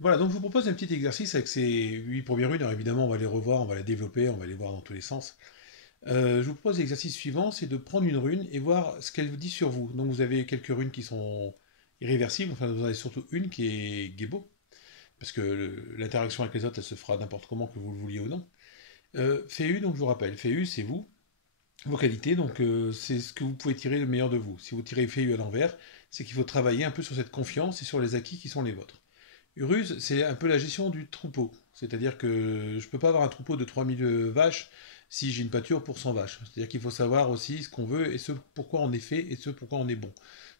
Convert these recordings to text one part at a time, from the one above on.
Voilà, donc je vous propose un petit exercice avec ces 8 premières runes. Alors évidemment, on va les revoir, on va les développer, on va les voir dans tous les sens. Je vous propose l'exercice suivant, c'est de prendre une rune et voir ce qu'elle vous dit sur vous. Donc vous avez quelques runes qui sont irréversibles, enfin vous en avez surtout une qui est Gebo, parce que l'interaction avec les autres, elle se fera n'importe comment que vous le vouliez ou non. Féu, donc je vous rappelle, Féu, c'est vous, vos qualités, donc c'est ce que vous pouvez tirer le meilleur de vous. Si vous tirez Féu à l'envers, c'est qu'il faut travailler un peu sur cette confiance et sur les acquis qui sont les vôtres. Urus, c'est un peu la gestion du troupeau. C'est-à-dire que je ne peux pas avoir un troupeau de 3000 vaches si j'ai une pâture pour 100 vaches. C'est-à-dire qu'il faut savoir aussi ce qu'on veut et ce pourquoi on est fait et ce pourquoi on est bon.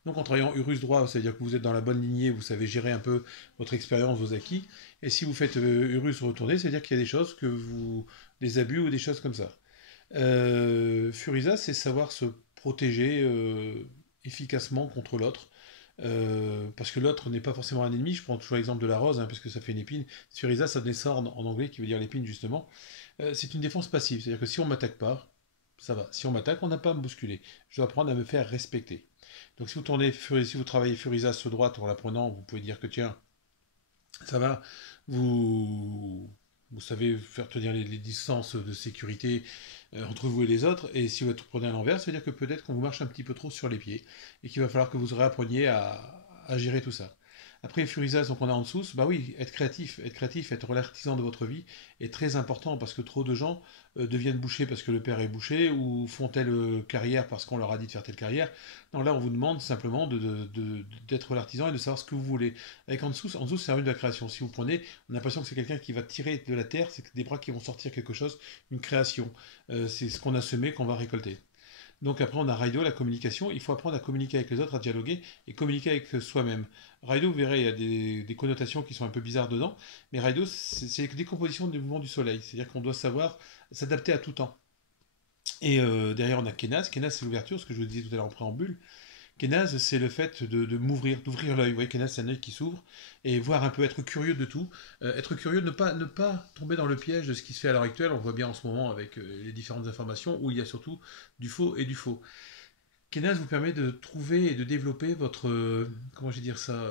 Donc en travaillant Urus droit, ça veut dire que vous êtes dans la bonne lignée, vous savez gérer un peu votre expérience, vos acquis. Et si vous faites Urus retourné, ça veut dire qu'il y a des choses que vous... des abus ou des choses comme ça. Furisa, c'est savoir se protéger efficacement contre l'autre. Parce que l'autre n'est pas forcément un ennemi. Je prends toujours l'exemple de la rose, hein, puisque ça fait une épine. Furisa, ça descend en anglais, qui veut dire l'épine, justement. C'est une défense passive. C'est-à-dire que si on m'attaque pas, ça va. Si on m'attaque, on n'a pas à me bousculer. Je dois apprendre à me faire respecter. Donc si vous travaillez Furisa sur droite en l'apprenant, vous pouvez dire que tiens, ça va, vous, vous savez faire tenir les distances de sécurité entre vous et les autres, et si vous prenez à l'envers, ça veut dire que peut-être qu'on vous marche un petit peu trop sur les pieds, et qu'il va falloir que vous réappreniez à gérer tout ça. Après, Furisas, donc on a en dessous, bah oui, être créatif, être l'artisan de votre vie est très important parce que trop de gens deviennent bouchers parce que le père est boucher ou font telle carrière parce qu'on leur a dit de faire telle carrière. Non, là, on vous demande simplement d'être l'artisan et de savoir ce que vous voulez. Avec en dessous c'est la rue de la création. Si vous prenez, on a l'impression que c'est quelqu'un qui va tirer de la terre, c'est des bras qui vont sortir quelque chose, une création. C'est ce qu'on a semé qu'on va récolter. Donc après, on a Raido, la communication. Il faut apprendre à communiquer avec les autres, à dialoguer et communiquer avec soi-même. Raido, vous verrez, il y a des connotations qui sont un peu bizarres dedans, mais Raido, c'est la décomposition du mouvement du soleil. C'est-à-dire qu'on doit savoir s'adapter à tout temps. Et derrière, on a Kenas. Kenas, c'est l'ouverture, ce que je vous disais tout à l'heure en préambule. Kenaz, c'est le fait de m'ouvrir, d'ouvrir l'œil. Vous voyez, Kenaz, c'est un œil qui s'ouvre et voir un peu, être curieux de tout. Être curieux, ne pas tomber dans le piège de ce qui se fait à l'heure actuelle. On voit bien en ce moment avec les différentes informations où il y a surtout du faux et du faux. Kenaz vous permet de trouver et de développer votre, comment je vais dire ça,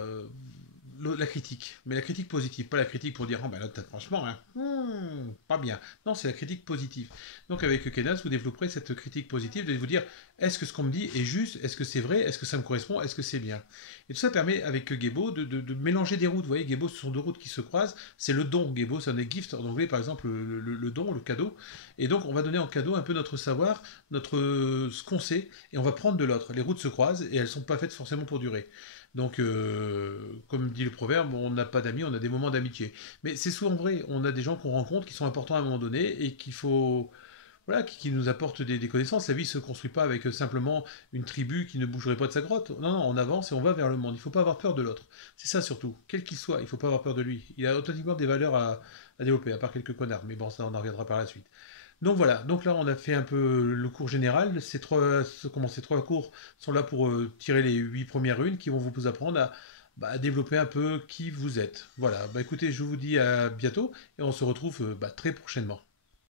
la critique, mais la critique positive, pas la critique pour dire oh ben là franchement hein, pas bien. Non, c'est la critique positive. Donc avec Kenas, vous développerez cette critique positive de vous dire est-ce que ce qu'on me dit est juste, est-ce que c'est vrai, est-ce que ça me correspond, est-ce que c'est bien. Et tout ça permet avec Gebo de mélanger des routes. Vous voyez, Gebo, ce sont deux routes qui se croisent. C'est le don. Gebo, c'est un des gifts en anglais, par exemple le don, le cadeau. Et donc on va donner en cadeau un peu notre savoir, notre ce qu'on sait, et on va prendre de l'autre. Les routes se croisent et elles sont pas faites forcément pour durer. Donc, comme dit le proverbe, on n'a pas d'amis, on a des moments d'amitié. Mais c'est souvent vrai, on a des gens qu'on rencontre qui sont importants à un moment donné et qu'il faut, voilà, qui nous apportent des connaissances. La vie ne se construit pas avec simplement une tribu qui ne bougerait pas de sa grotte. Non, non, on avance et on va vers le monde. Il ne faut pas avoir peur de l'autre. C'est ça surtout. Quel qu'il soit, il ne faut pas avoir peur de lui. Il a authentiquement des valeurs à développer, à part quelques connards. Mais bon, ça, on en reviendra par la suite. Donc voilà, donc là on a fait un peu le cours général. Ces trois cours sont là pour tirer les 8 premières runes qui vont vous apprendre à développer un peu qui vous êtes. Voilà, bah écoutez, je vous dis à bientôt et on se retrouve très prochainement.